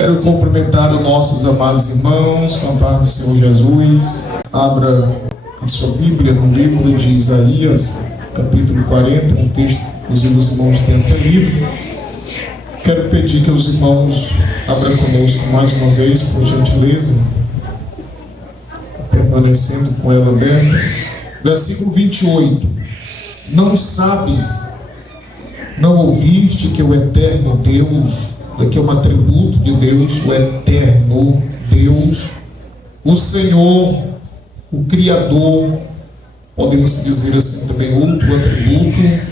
Quero cumprimentar os nossos amados irmãos com a paz do Senhor Jesus. Abra a sua Bíblia no livro de Isaías, capítulo 40, um texto que os irmãos têm até lido. Quero pedir que os irmãos abram conosco mais uma vez, por gentileza, permanecendo com ela aberta. Versículo 28. Não sabes, não ouviste que o eterno Deus, aqui é um atributo de Deus, o eterno Deus, o Senhor, o Criador, podemos dizer assim também, outro atributo,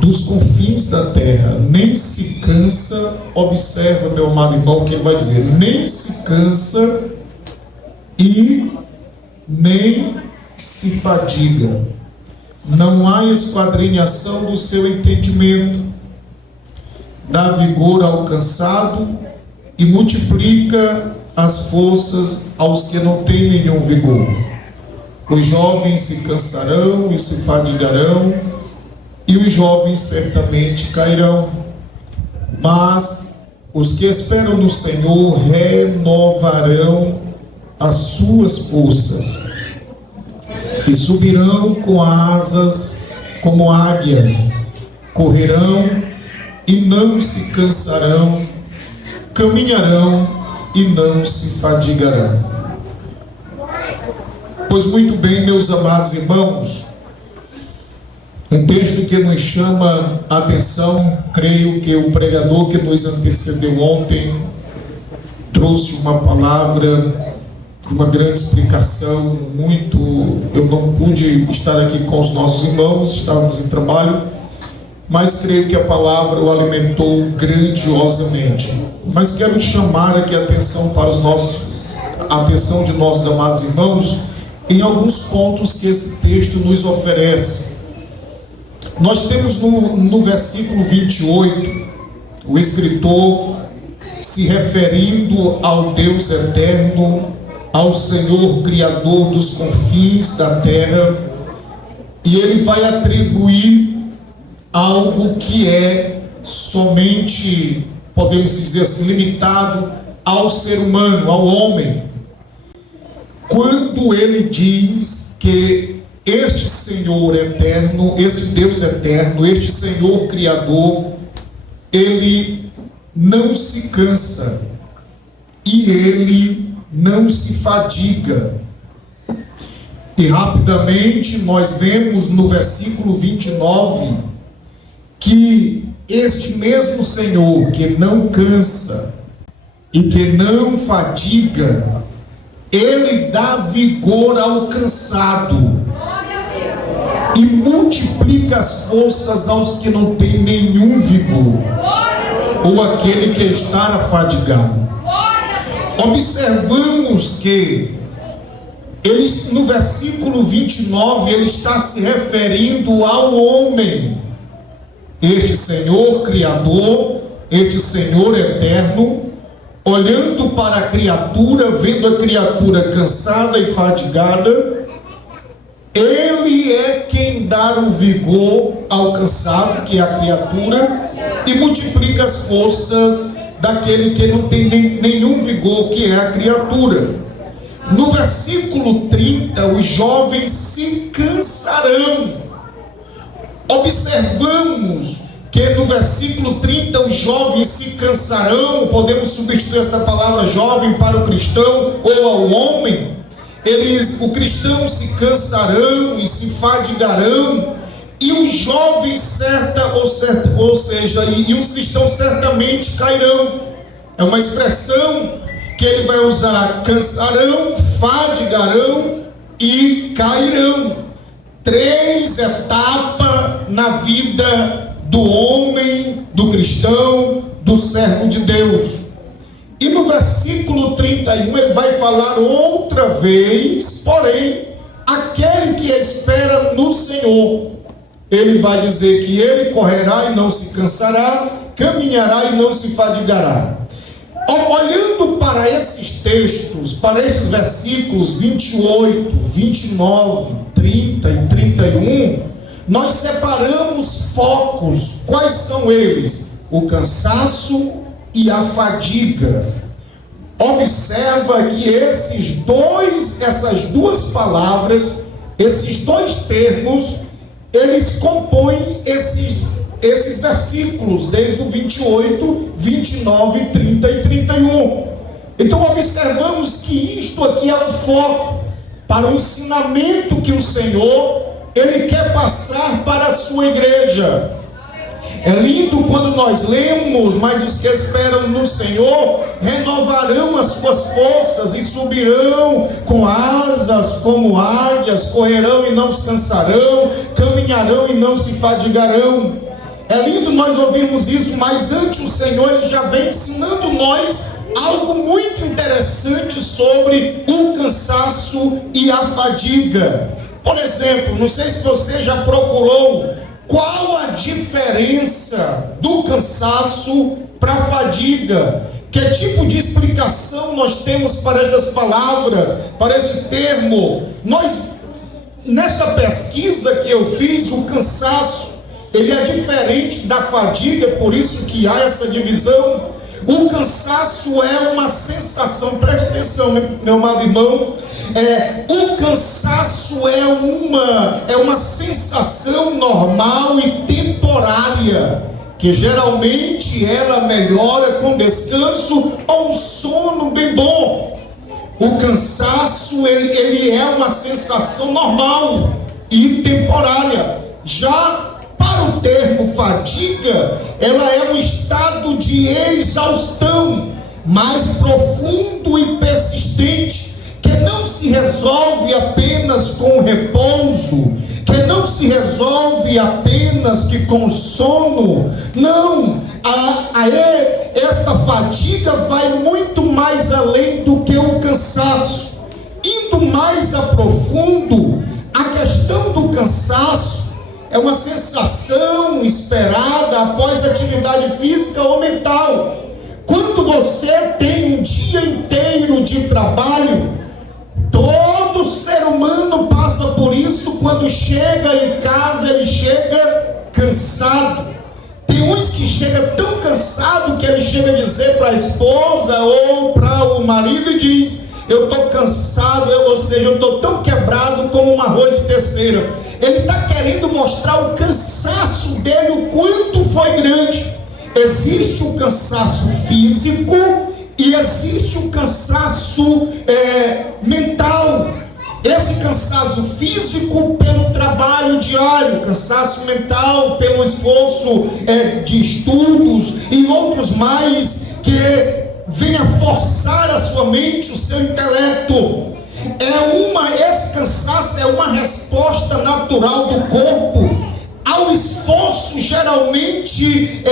dos confins da terra, nem se cansa. Observa, meu amado irmão, o que ele vai dizer: nem se cansa e nem se fadiga. Não há esquadrinhação do seu entendimento. Dá vigor ao cansado e multiplica as forças aos que não têm nenhum vigor. Os jovens se cansarão e se fadigarão, e os jovens certamente cairão. Mas os que esperam no Senhor renovarão as suas forças e subirão com asas como águias, correrão e não se cansarão, caminharão e não se fadigarão. Pois muito bem, meus amados irmãos, um texto que nos chama a atenção. Creio que o pregador que nos antecedeu ontem trouxe uma palavra, uma grande explicação. Eu não pude estar aqui com os nossos irmãos, estávamos em trabalho, mas creio que a palavra o alimentou grandiosamente. Mas quero chamar aqui a atenção para a atenção de nossos amados irmãos em alguns pontos que esse texto nos oferece. Nós temos no versículo 28, o escritor se referindo ao Deus eterno, ao Senhor Criador dos confins da terra, e ele vai atribuir algo que é somente, podemos dizer assim, limitado ao ser humano, ao homem. Quando ele diz que este Senhor eterno, este Deus eterno, este Senhor Criador, ele não se cansa e ele não se fadiga. E rapidamente nós vemos no versículo 29 que este mesmo Senhor que não cansa e que não fadiga, ele dá vigor ao cansado e multiplica as forças aos que não têm nenhum vigor, ou aquele que está afadigado. Observamos que ele, no versículo 29, ele está se referindo ao homem, este Senhor Criador, este Senhor eterno, olhando para a criatura, vendo a criatura cansada e fadigada. Ele é quem dá o vigor ao cansado, que é a criatura, e multiplica as forças daquele que não tem nenhum vigor, que é a criatura. No versículo 30, os jovens se cansarão. Observamos que no versículo 30, os jovens se cansarão. Podemos substituir esta palavra jovem para o cristão ou ao homem. O cristão se cansarão e se fadigarão, e os jovens e os cristãos certamente cairão. É uma expressão que ele vai usar: cansarão, fadigarão e cairão. 3 etapas na vida do homem, do cristão, do servo de Deus. E no versículo 31 ele vai falar outra vez, porém, aquele que espera no Senhor, ele vai dizer que ele correrá e não se cansará, caminhará e não se fadigará. Olhando para esses textos, para estes versículos 28, 29, 30 e 31, nós separamos focos. Quais são eles? O cansaço, e a fadiga. Observa que essas duas palavras, esses dois termos, eles compõem esses versículos, desde o 28, 29, 30 e 31. Então observamos que isto aqui é um foco para o ensinamento que o Senhor, Ele quer passar para a sua igreja. É lindo quando nós lemos: mas os que esperam no Senhor renovarão as suas forças e subirão com asas como águias, correrão e não se cansarão, caminharão e não se fadigarão. É lindo nós ouvirmos isso, mas antes o Senhor, Ele já vem ensinando nós algo muito interessante sobre o cansaço e a fadiga. Por exemplo, não sei se você já procurou qual a diferença do cansaço para a fadiga. Que tipo de explicação nós temos para estas palavras, para este termo? Nesta pesquisa que eu fiz, o cansaço, ele é diferente da fadiga, por isso que há essa divisão. O cansaço é uma sensação, preste atenção, meu amado irmão, o cansaço é uma sensação normal e temporária, que geralmente ela melhora com descanso ou um sono bem bom. O cansaço, ele é uma sensação normal e temporária. Já para o termo fadiga, ela é um estado de exaustão mais profundo e persistente, que não se resolve apenas com repouso, que não se resolve apenas que com sono. Não, esta fadiga vai muito mais além do que o cansaço. Indo mais a profundo, a questão do cansaço é uma sensação esperada após atividade física ou mental. Quando você tem um dia inteiro de trabalho, todo ser humano passa por isso. Quando chega em casa, ele chega cansado. Tem uns que chegam tão cansado que ele chega a dizer para a esposa ou para o marido e diz: eu estou cansado, ou seja, eu estou tão quebrado como um arroz de terceira. Ele está querendo mostrar o cansaço dele, o quanto foi grande. Existe o cansaço físico e existe o cansaço mental. Esse cansaço físico pelo trabalho diário, cansaço mental pelo esforço de estudos e outros mais que venha forçar a sua mente, o seu intelecto. Esse cansaço é uma resposta natural do corpo ao esforço, geralmente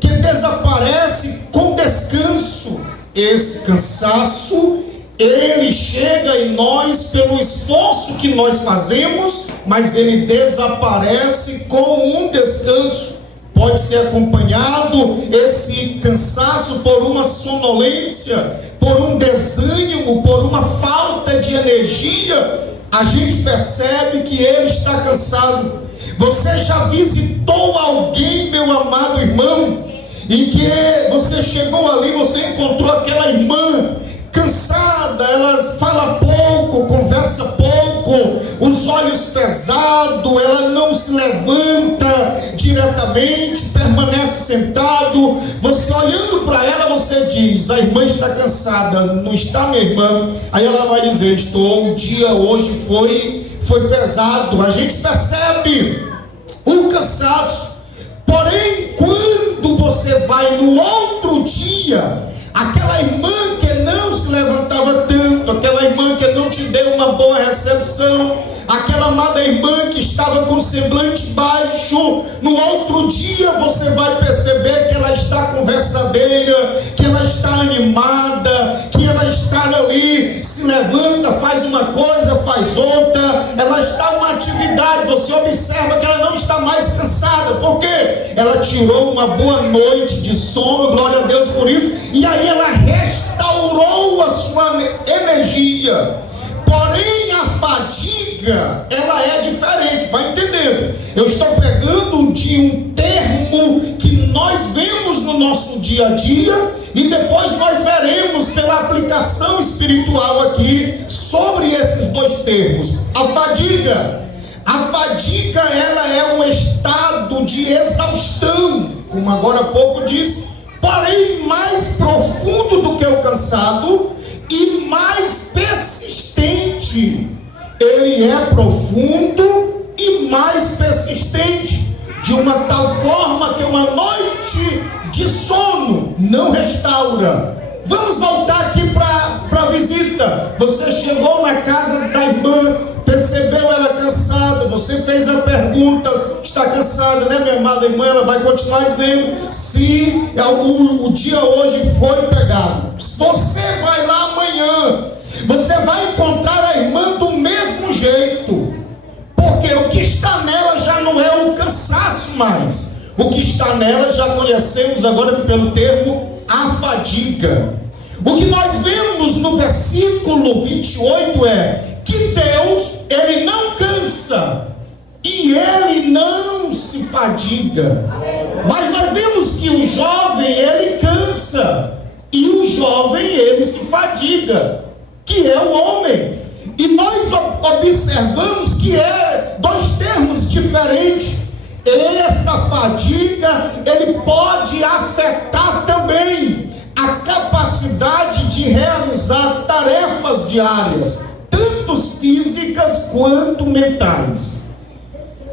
que desaparece com descanso. Esse cansaço, ele chega em nós pelo esforço que nós fazemos, mas ele desaparece com um descanso. Pode ser acompanhado esse cansaço por uma sonolência, por um desânimo, por uma falta de energia. A gente percebe que ele está cansado. Você já visitou alguém, meu amado irmão, em que você chegou ali, você encontrou aquela irmã cansada, ela fala pouco, conversa pouco, os olhos pesados, ela não se levanta diretamente, permanece sentado. Você olhando para ela, você diz: a irmã está cansada. Não está, minha irmã? Aí ela vai dizer: estou, o dia hoje foi pesado. A gente percebe o cansaço. Porém, quando você vai no outro dia, aquela irmã que não se levantava tanto, aquela irmã que não te deu uma boa recepção, aquela amada irmã que estava com o semblante baixo, no outro dia você vai perceber que ela está conversadeira, que ela está animada, que ela está ali, se levanta, faz uma coisa, faz outra, ela está numa atividade. Você observa que ela não está mais cansada, porque ela tirou uma boa noite de sono, glória a Deus por isso, e aí ela restaurou a sua energia. Porém, a fadiga fadiga, ela é diferente, vai entendendo. Eu estou pegando de um termo que nós vemos no nosso dia a dia, e depois nós veremos pela aplicação espiritual aqui sobre esses dois termos. A fadiga, ela é um estado de exaustão, como agora há pouco disse, porém mais profundo do que o cansado e mais persistente. Ele é profundo e mais persistente, de uma tal forma que uma noite de sono não restaura. Vamos voltar aqui para a visita. Você chegou na casa da irmã, percebeu ela cansada, você fez a pergunta: está cansada, né, minha amada irmã? Ela vai continuar dizendo se o dia hoje foi pegado. Você vai lá amanhã, você vai encontrar a irmã do mesmo jeito, porque o que está nela já não é o cansaço mais. O que está nela já conhecemos agora pelo termo a fadiga. O que nós vemos no versículo 28 é que Deus, Ele não cansa e Ele não se fadiga. Mas nós vemos que o jovem, ele cansa, e o jovem, ele se fadiga, que é o homem. E nós observamos que é dois termos diferentes. Esta fadiga, ele pode afetar também a capacidade de realizar tarefas diárias, tanto físicas quanto mentais.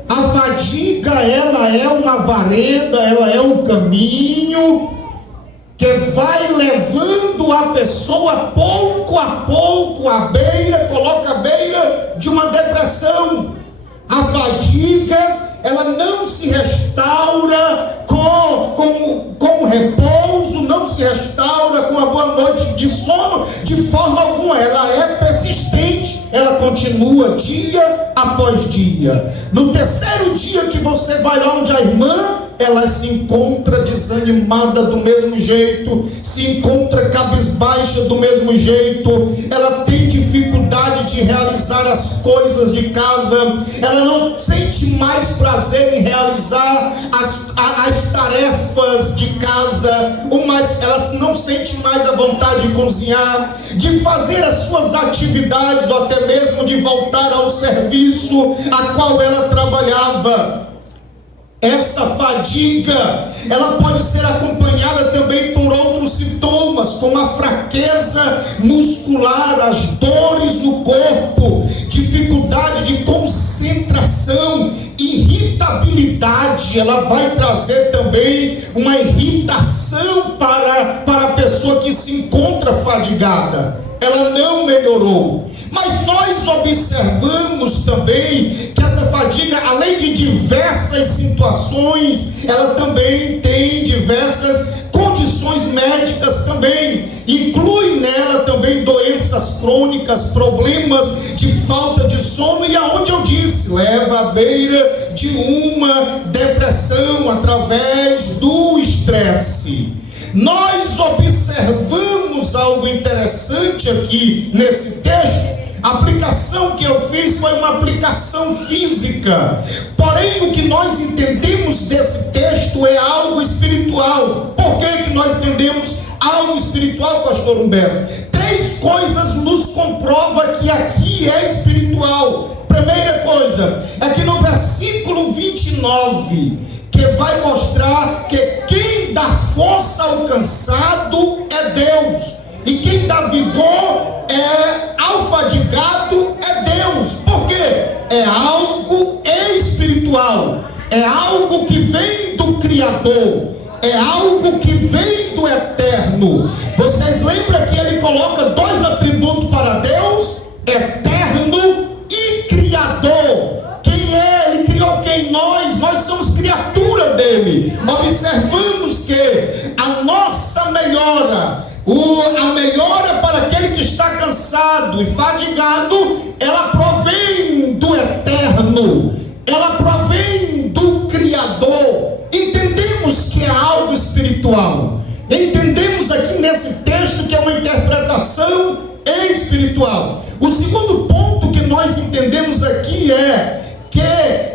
A fadiga, ela é uma vareda, ela é um caminho que vai levando a pessoa pouco a pouco à beira, coloca à beira de uma depressão. A fadiga, ela não se restaura com repouso, não se restaura com uma boa noite de sono, de forma alguma. Ela é persistente, ela continua dia após dia. No terceiro dia que você vai lá onde a irmã, ela se encontra desanimada do mesmo jeito, se encontra cabisbaixa do mesmo jeito, ela tem dificuldade de realizar as coisas de casa, ela não sente mais prazer em realizar as tarefas de casa, ela não sente mais a vontade de cozinhar, de fazer as suas atividades, ou até mesmo de voltar ao serviço a qual ela trabalhava. Essa fadiga, ela pode ser acompanhada também por outros sintomas, como a fraqueza muscular, as dores no corpo, dificuldade de concentração, irritabilidade. Ela vai trazer também uma irritação para a pessoa que se encontra fadigada. Ela não melhorou. Mas nós observamos também que essa fadiga, além de diversas situações, ela também tem diversas condições médicas também. Inclui nela também doenças crônicas, problemas de falta de sono, e aonde eu disse, leva à beira de uma depressão através do estresse. Nós observamos algo interessante aqui nesse texto. A aplicação que eu fiz foi uma aplicação física, porém o que nós entendemos desse texto é algo espiritual. Por que nós entendemos algo espiritual, pastor Humberto? Três coisas nos comprova que aqui é espiritual. Primeira coisa, é que no versículo 29, que vai mostrar que quem dá força ao cansado é Deus, e quem dá vigor ao fadigado é Deus. Por quê? É algo espiritual, é algo que vem do Criador, é algo que vem do Eterno. Vocês lembram que ele coloca dois atributos para Deus: eterno e criador. Quem é? Ele criou quem? Nós somos criatura dele. Observamos que a nossa melhora, a melhora para aquele que está cansado e fadigado, ela provém do Eterno, ela provém do Criador. Entendemos que é algo espiritual. Entendemos aqui nesse texto que é uma interpretação espiritual. O segundo ponto que nós nós entendemos aqui é que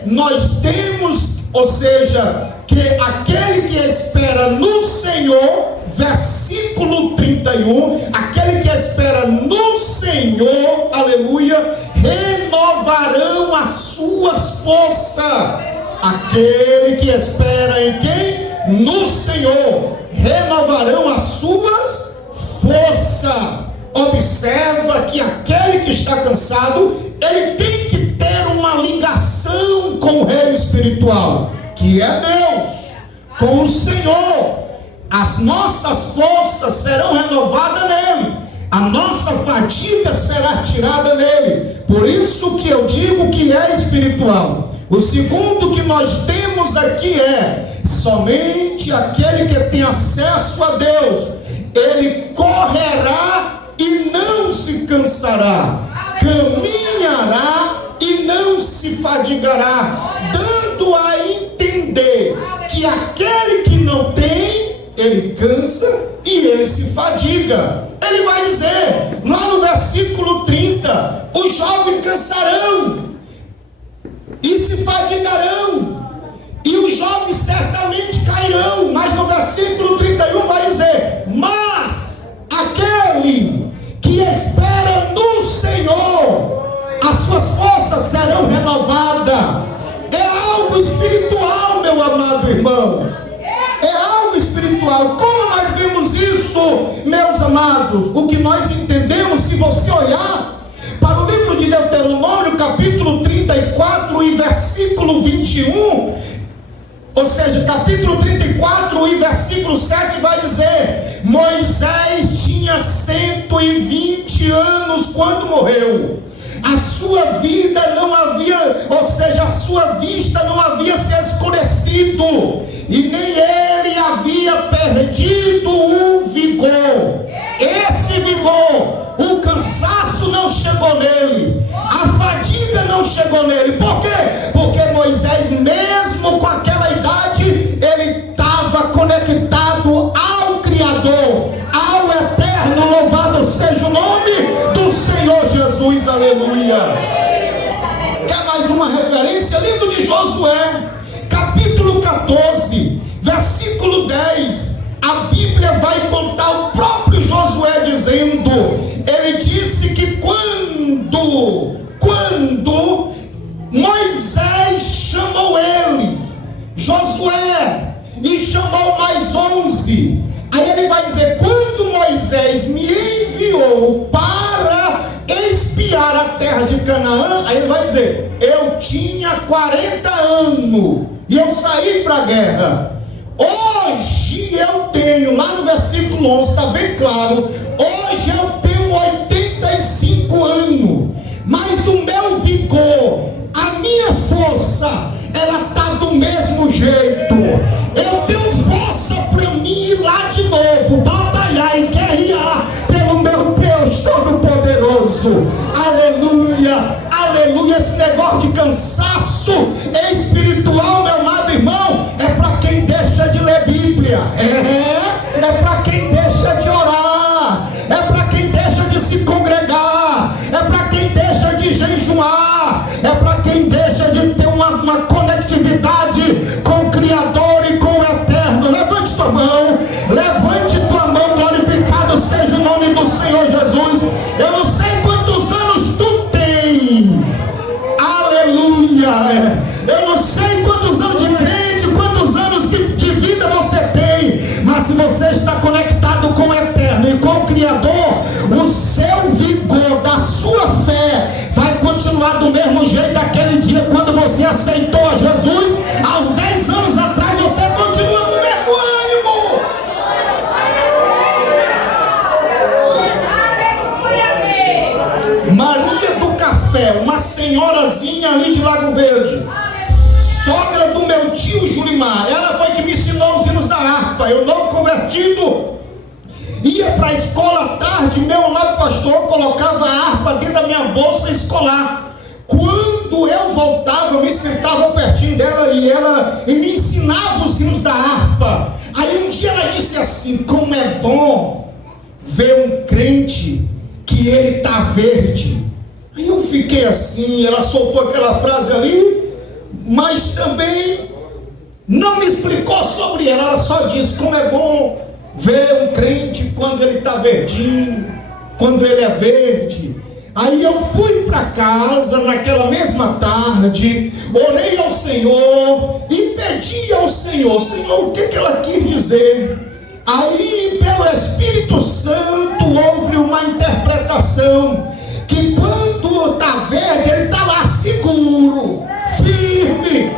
nós temos, ou seja, que aquele que espera no Senhor, versículo 31, aquele que espera no Senhor, aleluia, renovarão as suas forças. Aquele que espera em quem? No Senhor, renovarão as suas forças. Observa que aquele que está cansado, ele tem que ter uma ligação com o reino espiritual, que é Deus, com o Senhor. As nossas forças serão renovadas nele, a nossa fadiga será tirada nele. Por isso que eu digo que é espiritual. O segundo que nós temos aqui é: somente aquele que tem acesso a Deus, ele correrá e não se cansará, caminhará e não se fadigará, dando a entender que aquele que não tem, ele cansa e ele se fadiga. Ele vai dizer, lá no versículo 30, os jovens cansarão e se fadigarão, e os jovens certamente cairão. Mas no versículo 31 vai dizer: mas aquele que espera no Senhor, as suas forças serão renovadas. É algo espiritual, meu amado irmão. É algo espiritual. Como nós vemos isso, meus amados? O que nós entendemos, se você olhar para o livro de Deuteronômio, capítulo 34 e versículo 21, ou seja, capítulo 34 e versículo 7 vai dizer: Moisés tinha 120 anos quando morreu. A sua vida não havia, ou seja, a sua vista não havia se escurecido, e nem ele havia perdido o vigor. Esse vigor, o cansaço não chegou nele, a fadiga não chegou nele. Por quê? Porque Moisés, mesmo com aquela idade, ele estava conectado ao Criador, ao Eterno. Louvado seja o nome do Senhor Jesus, aleluia. Quer mais uma referência? Livro de Josué, capítulo 14, versículo 10. A Bíblia vai contar o próprio Josué dizendo, ele disse que quando Moisés chamou ele, Josué, e chamou mais 11, aí ele vai dizer: quando Moisés me enviou para espiar a terra de Canaã, aí ele vai dizer: eu tinha 40 anos e eu saí para a guerra. Hoje eu tenho, lá no versículo 11 está bem claro, hoje eu tenho 85 anos, mas o meu vigor, a minha força, ela está do mesmo jeito. Eu tenho força para mim ir lá de novo, batalhar e guerrear pelo meu Deus Todo-Poderoso. Aleluia, aleluia. Esse negócio de cansaço é espiritual, meu amado irmão, é para quem deixa de ler Bíblia, é para quem deixa de orar, é para quem deixa de se congregar, é para quem deixa de jejuar, é para quem deixa de ter uma conectividade com o Criador e com o Eterno. Levante tua mão, glorificado seja o nome do Senhor Jesus. Eu não sei quantos anos tu tem, aleluia, eu não sei quantos anos de crente, quantos anos de vida você tem, mas se você está conectado com o Eterno e com o Criador, o seu vigor da sua fé vai continuar do mesmo jeito daquele dia quando você aceitou a Jesus há 10 anos atrás. Você continua com o mesmo ânimo. Maria do Café, uma senhorazinha ali de Lago Verde, sogra do meu tio Julimar, ela foi que me ensinou os hinos da harpa. Eu, novo convertido, ia para a escola à tarde, meu lado pastor colocava a harpa dentro da minha bolsa escolar. Quando eu voltava, eu me sentava pertinho dela e me ensinava os hinos da harpa. Aí um dia ela disse assim: como é bom ver um crente que ele está verde. Aí eu fiquei assim. Ela soltou aquela frase ali, mas também não me explicou sobre ela. Ela só disse como é bom ver um crente quando ele está verdinho, quando ele é verde. Aí eu fui para casa naquela mesma tarde, orei ao Senhor e pedi ao Senhor: Senhor, o que ela quis dizer? Aí, pelo Espírito Santo, houve uma interpretação que quando está verde, ele está lá seguro, firme,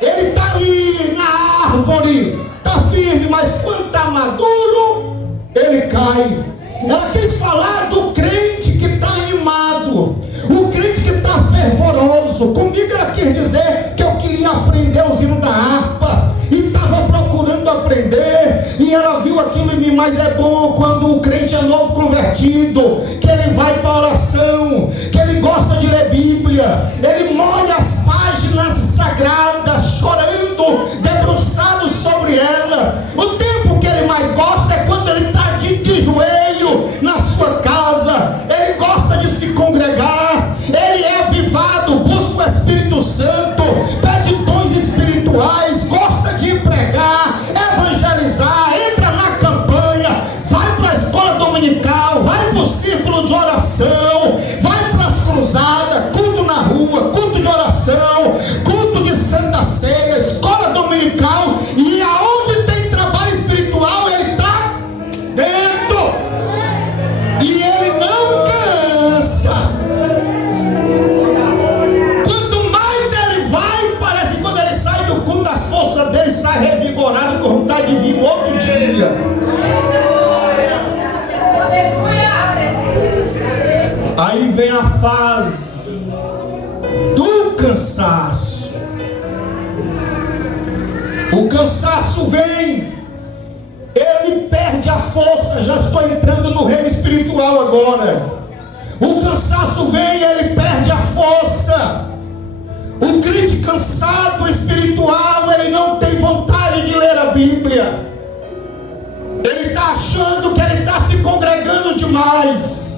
ele está ali na árvore, está firme, mas quando está maduro, ele cai. Ela quis falar do crente que está animado, o crente que está fervoroso. Comigo ela quis dizer que eu queria aprender os hinos da harpa e estava procurando aprender, e ela viu aquilo em mim. Mas é bom quando o crente é novo convertido, que ele vai para a oração, que ele gosta de ler Bíblia, ele molha as páginas sagradas, chorando, debruçado sobre ela. O tempo que ele mais gosta é quando ele está de joelho na sua casa, ele gosta de se congregar, ele é avivado, busca o Espírito Santo, pede dons espirituais, gosta de pregar, evangelizar, entra na campanha, vai para a escola dominical, vai para o círculo de oração, vai para as cruzadas, culto na rua, culto de oração, culto de Santa Ceia, escola dominical, e aonde tem trabalho espiritual, ele está dentro. E ele não cansa. Quanto mais ele vai, parece que quando ele sai do culto, as forças dele saem revigoradas, com vontade de vir no outro dia. Aí vem a fase do cansaço. O cansaço vem, ele perde a força. Já estou entrando no reino espiritual agora. O cansaço vem, ele perde a força. O crente cansado espiritual, ele não tem vontade de ler a Bíblia. Ele está achando que ele está se congregando demais.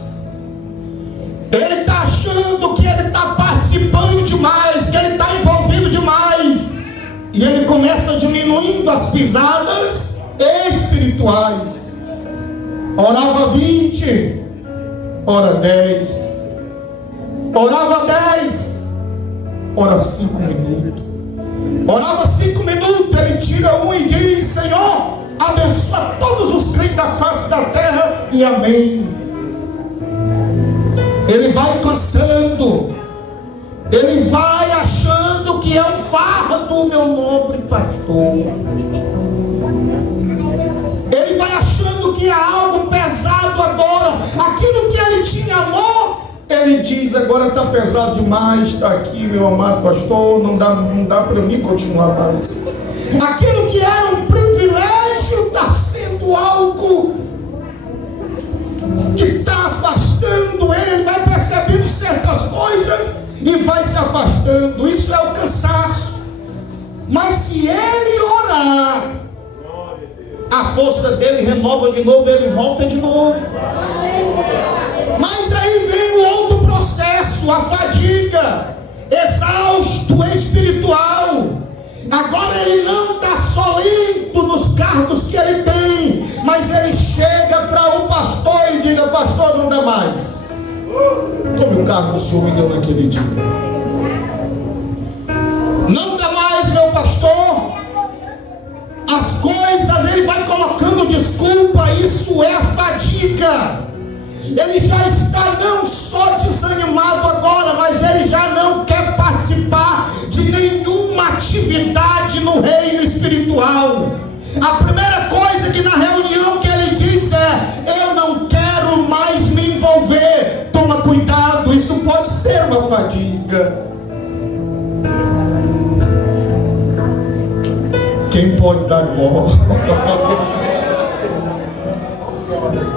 Ele está achando que ele está participando demais, que ele está envolvido demais. E ele começa diminuindo as pisadas espirituais. Orava 20, ora 10, orava 10, ora 5 minutos, orava 5 minutos, ele tira um e diz: Senhor, abençoa todos os crentes da face da terra, e amém. Ele vai cansando, ele vai achando que é um fardo, meu nobre pastor. Ele vai achando que é algo pesado agora. Aquilo que ele tinha amor, ele diz: agora está pesado demais, está aqui, meu amado pastor, não dá para mim continuar mais. Aquilo que era um privilégio está sendo algo que está afastando ele. Ele vai percebendo certas coisas e vai se afastando. Isso é o cansaço. Mas se ele orar, a força dele renova de novo, ele volta de novo. Mas aí vem o outro processo, a fadiga, exausto espiritual. Agora ele não está só limpo nos cargos que ele tem, mas ele chega para o pastor e diga: pastor, não dá mais. Tome o cargo que o senhor me deu naquele dia. Não dá mais, meu pastor. As coisas, ele vai colocando desculpa. Isso é a fadiga. Ele já está não só desanimado agora, mas ele já não quer participar de nenhuma atividade no reino espiritual. A primeira coisa que na reunião que ele diz é: eu não quero mais me envolver. Toma cuidado, isso pode ser uma fadiga. Quem pode dar glória?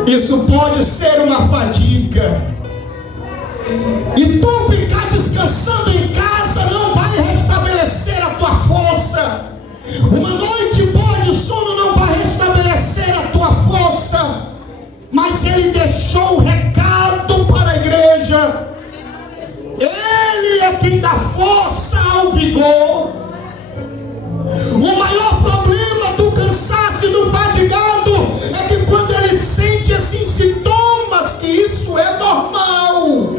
Isso pode ser uma fadiga. E tu ficar descansando em casa não vai restabelecer a tua força. Uma noite boa de sono não vai restabelecer a tua força. Mas ele deixou o recado para a igreja. assim sintomas que isso é normal.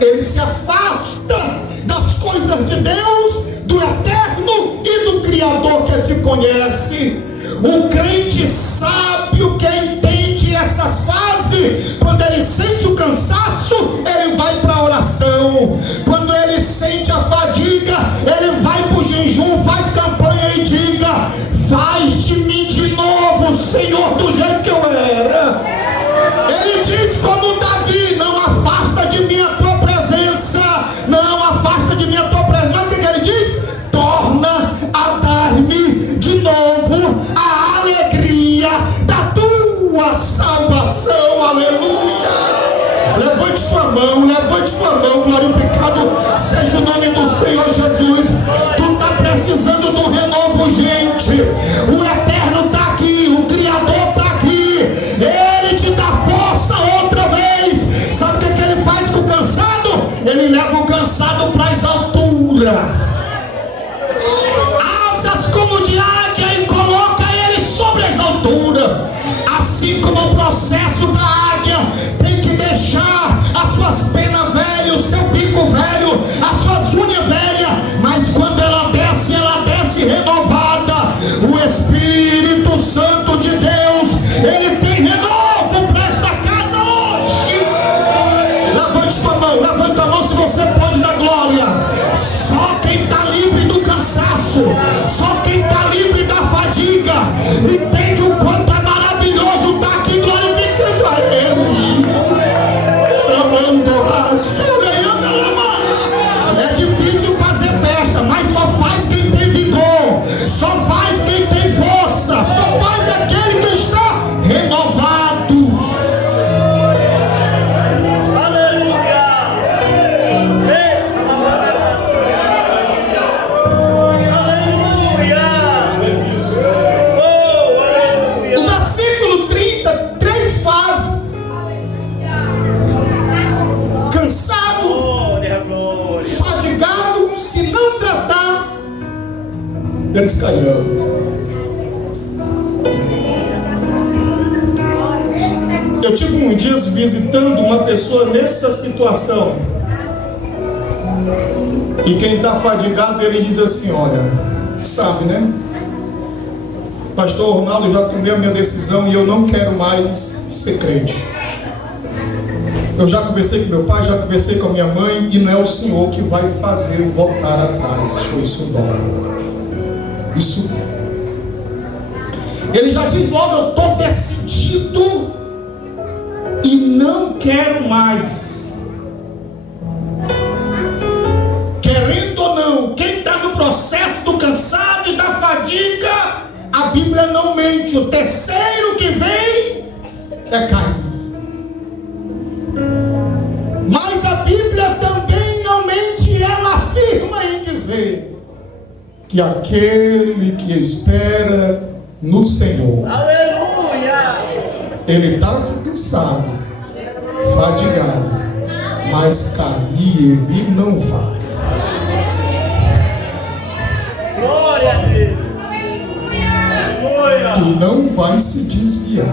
Ele se afasta das coisas de Deus, do eterno e do Criador que te conhece. O crente sábio que entende essas fases, quando ele sente o cansaço, ele vai para a oração. Quando ele sente a fadiga, ele vai para o jejum, faz campanha e diga: faz de mim de novo, Senhor, do jeito que eu era. Ele diz como Davi: não afasta de mim a tua presença, não afasta de mim a tua presença. Mas o que ele diz? Torna a dar-me de novo a alegria da tua salvação. Aleluia. Levante sua mão, glorificado seja o nome do Senhor Jesus. Tu está precisando de um renovo, gente. O eterno está aqui, o Criador está aqui, ele te dá força outra vez. Sabe o que ele faz com o cansado? Ele leva o cansado para as alturas, asas como de águia, e coloca ele sobre as alturas. Assim como o processo da águia tem que deixar as suas penas velhas, o seu bico velho, as suas unhas velhas, mas quando ela desce renovada. O Espírito Santo de Deus, ele tem renovo para esta casa hoje. Levanta a mão se você pode dar glória. Só quem está livre do cansaço, só quem está livre da fadiga, entende o quanto é maravilhoso estar aqui glorificando a Ele. É difícil fazer festa, mas só faz quem tem vigor, só faz quem tem força, só faz aquele que está renovado. O versículo 30, 3 fases: cansado, fadigado, se não tratar, eles cairão. Eu tive uns dias visitando uma pessoa nessa situação, e quem está fadigado, ele diz assim: olha, sabe, né, pastor Ronaldo, já tomei a minha decisão e eu não quero mais ser crente. Eu já conversei com meu pai, já conversei com a minha mãe, e não é o Senhor que vai fazer eu voltar atrás. Isso dói. Isso. Ele já diz logo: eu estou decidido e não quero mais. Querendo ou não, quem está no processo do cansado e da fadiga, a Bíblia não mente. O terceiro que vem é cair. Mas a Bíblia também não mente, ela afirma em dizer que aquele que espera no Senhor, aleluia, ele está cansado, fadigado, mas cair ele não vai. Glória a Deus. Tu não vai se desviar.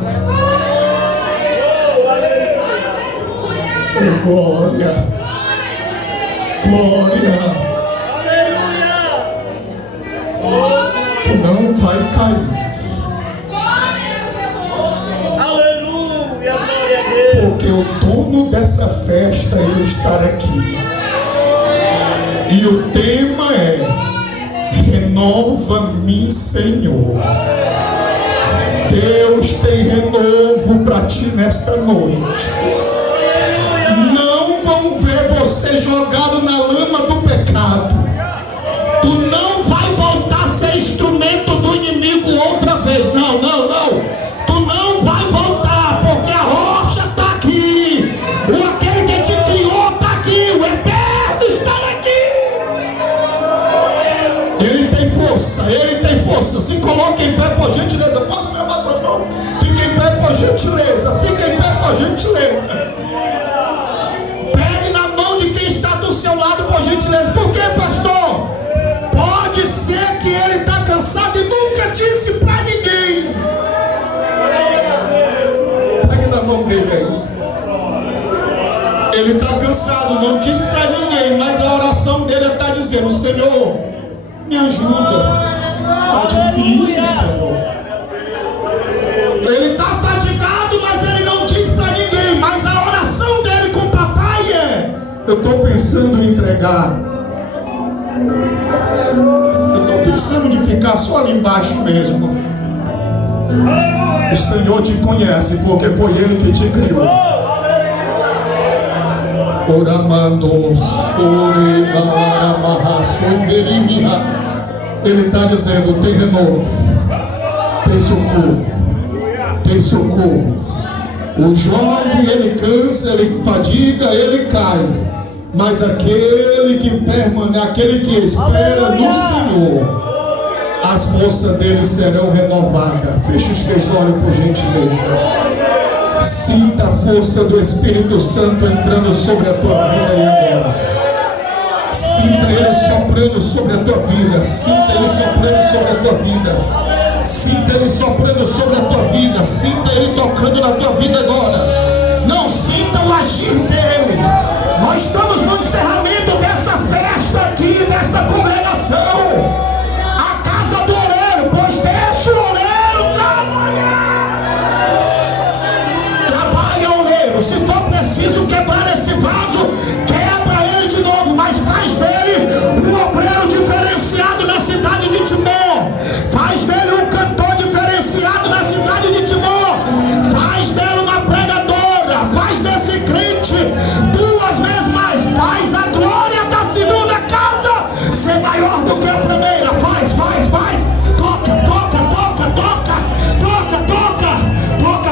Oh, glória, glória, tu não vai cair. Aleluia, porque o dono dessa festa, ele está aqui, e o tema é: renova-me, Senhor. Deus tem renovo para ti nesta noite. Não vão ver você jogado na lama do pecado. Tu não vai voltar a ser instrumento do inimigo outra vez. Não. Tu não vai voltar, porque a rocha está aqui. Aquele que te criou está aqui. O eterno está aqui. Ele tem força. Se coloque em pé, por gentileza. Posso me abater, não? Fique em pé, por gentileza. Pegue na mão de quem está do seu lado, por gentileza. Por quê, pastor? Pode ser que ele está cansado e nunca disse para ninguém. Pegue na Ele está cansado, não diz para ninguém, mas a oração dele está dizendo: Senhor, me ajuda. Está difícil, Senhor. Ele está fadigado, mas ele não diz para ninguém, mas a oração dele com o papai é: eu estou pensando em entregar. Eu estou pensando de ficar só ali embaixo mesmo. O Senhor te conhece, porque foi Ele que te criou. Ele está dizendo: tem renovo, tem socorro, tem socorro. O jovem, ele cansa, ele fadiga, ele cai, mas aquele que permanece, aquele que espera no Senhor, as forças dele serão renovadas. Feche os teus olhos, por gentileza. Sinta a força do Espírito Santo entrando sobre a tua vida e agora. Sinta Ele soprando sobre a tua vida. Sinta Ele soprando sobre a tua vida. Sinta Ele soprando sobre a tua vida. Sinta Ele tocando na tua vida agora. Não sinta o agir dele. Nós estamos no encerramento dessa festa aqui, desta congregação. A casa do oleiro, pois deixa o oleiro trabalhar. Se for preciso quebrar esse vaso, quebra ele de novo, mas faz dele um obreiro diferenciado na cidade de Timor. Faz dele um cantor diferenciado na cidade de Timor. Faz dele uma pregadora. Faz desse crente 2 vezes mais. Faz a glória da segunda casa ser maior do que a primeira. Faz. Toca.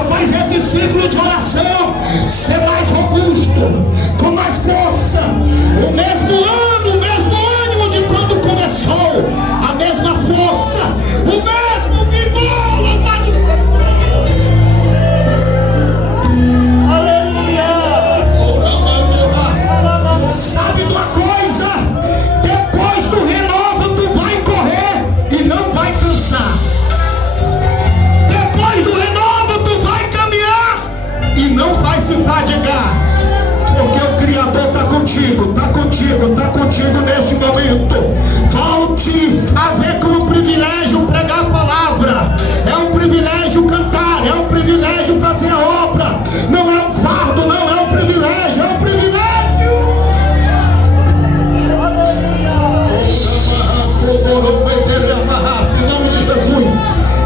Faz esse ciclo de oração ser mais robusto, com mais força. O mesmo ano, o mesmo ânimo de quando começou, a mesma força, o mesmo vigor, louvado seja. Aleluia! Sabe de uma coisa? Depois do renovo tu vai correr e não vai cansar. Depois do renovo tu vai caminhar e não vai se fadigar, porque o Criador está contigo neste momento. Volte a ver como um privilégio pregar a palavra. É um privilégio cantar, é um privilégio fazer a obra. Não é um fardo, não é um privilégio, é um privilégio. Em nome de Jesus.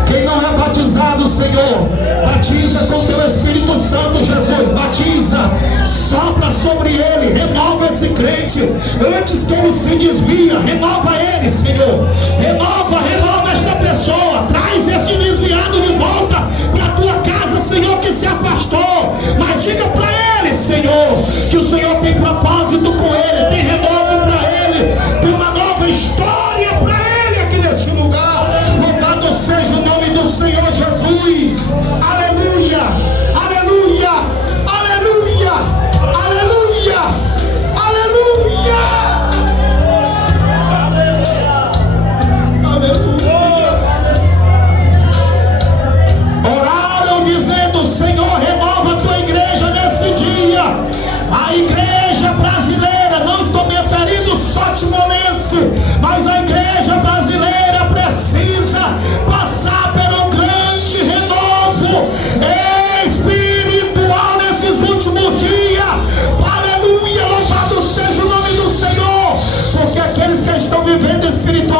Quem não é batizado, Senhor, batiza com teu Espírito Santo, Jesus. Batiza, sopra sobre ele, renova esse crente antes que ele se desvia. Renova ele, Senhor. Renova esta pessoa. Traz esse desviado de volta para a tua casa, Senhor, que se afastou. Mas diga para ele, Senhor, que o Senhor tem propósito com ele, tem renovo para ele, tem uma nova história para ele aqui neste lugar. Louvado seja o nome do Senhor Jesus. Aleluia, aleluia, aleluia, aleluia, aleluia, aleluia. Oraram dizendo: Senhor, renova a tua igreja nesse dia. A igreja brasileira, não estou me referindo só timonense, mas a igreja brasileira precisa passar pelo grande renovo espiritual nesses últimos dias. Aleluia, louvado seja o nome do Senhor, porque aqueles que estão vivendo espiritualmente